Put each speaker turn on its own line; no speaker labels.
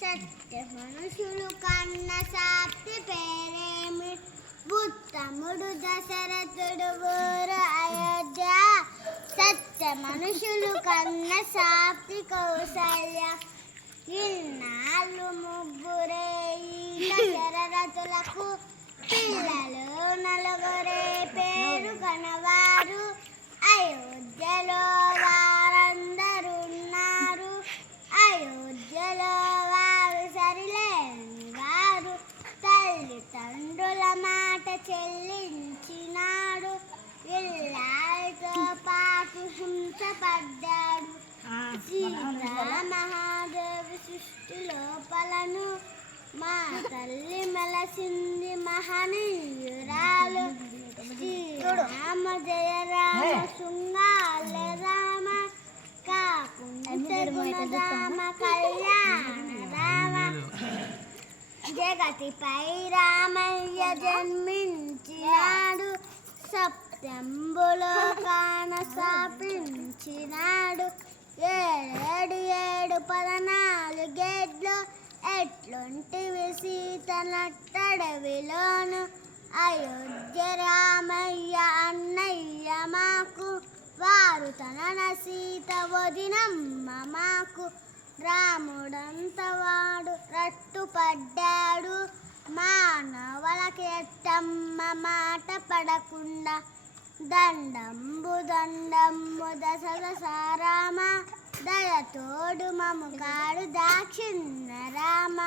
సత్య మనుషులు కన్న సాప్తి పేరేమి? ఉత్తముడు దశరథుడు ఊరు అయోధ్య. సత్య మనుషులు కన్న సాప్తి కౌసల్య. ఇన్నాళ్ళు ముగ్గురే ఈ దశరథులకు తల్లిదండ్రుల మాట చెల్లించినాడు. ఇల్లాలతో పాటు హింసపడ్డాడు సీతామహాదేవి సృష్టి లోపలను మా తల్లి మెలసింది మహనీయురాలు. శ్రీరామ జయ రామ శృంగాల రామ కాకుండ రామ కళ్యాణ రామ. జగతిపై రామయ్య జన్మించినాడు. సప్తంబులో కాన స్థాపించినాడు ఏడు ఏడు పదనాలుగేడ్లు ఎట్లుంటివి సీత నట్టడవిలోను? అయోధ్య రామయ్య అన్నయ్య మాకు వారు తన సీత వదినమ్మ మాకు. రాముడంత వాడు రట్టుపడ్డాడు. మానవలకి ఎట్టమ్మ మాట పడకుండా దండంబు దండంబు దశ దశ రామ దయతోడు మము కాడు దాక్షిణ రామ.